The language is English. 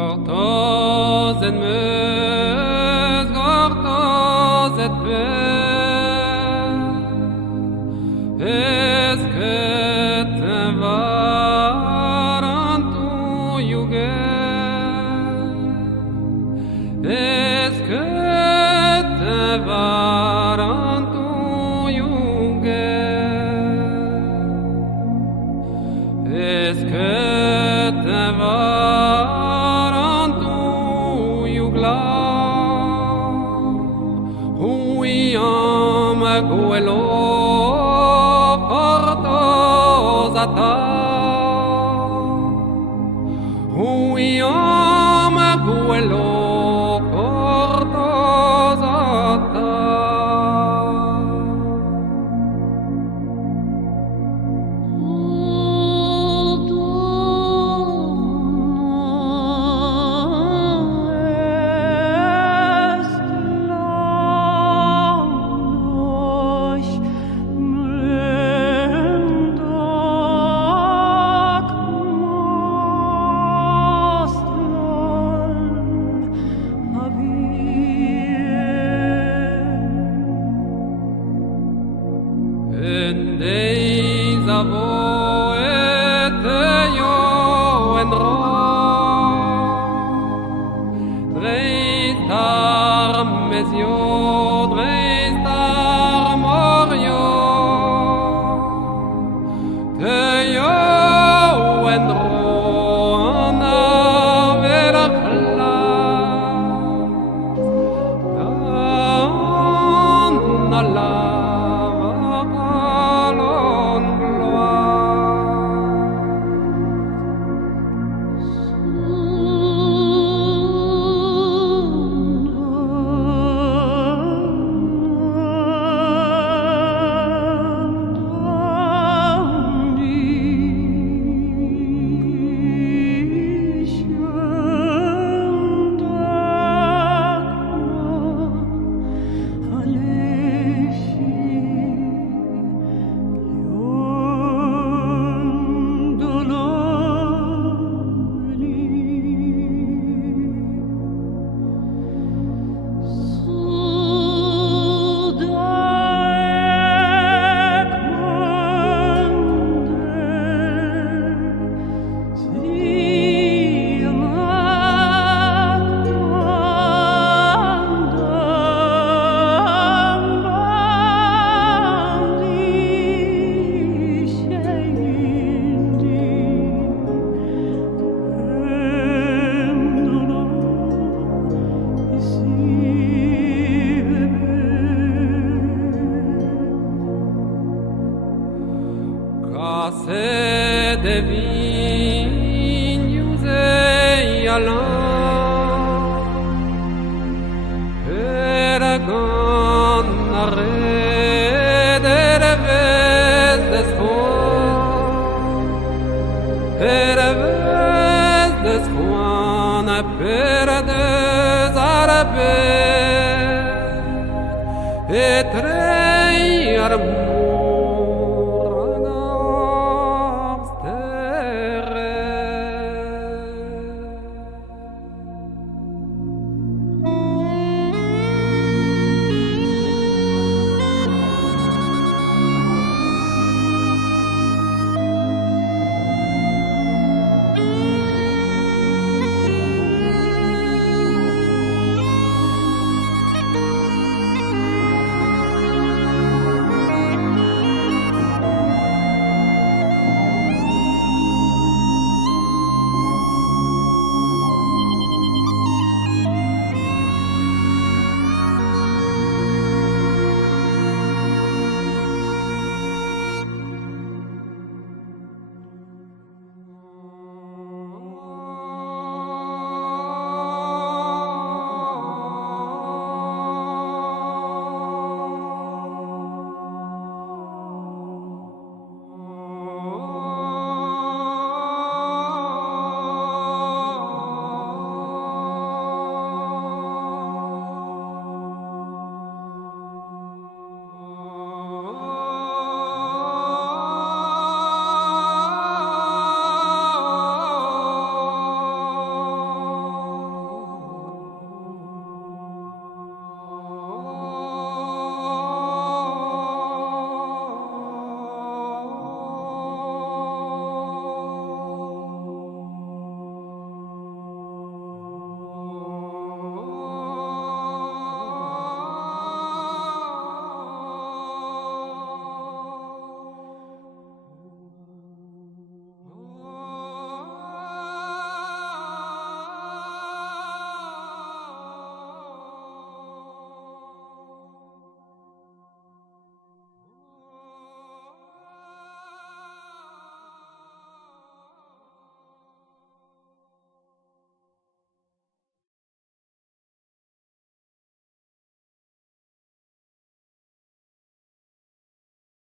Gortoz et meus, gortoz et peur. Est-ce que te varantu yuger? Est-ce que te varantu yuger? Est-ce que te varantu yugla? Huyam guelo portosata. Huyam guelo portosata. En days of yo en ro, dreistar mesio, dreistar morio, te yo en ro na vera kla, la. Se de vignes et allant, Eragon arrêt de revés d'espoir, revés d'espoir, perdes arabes, et très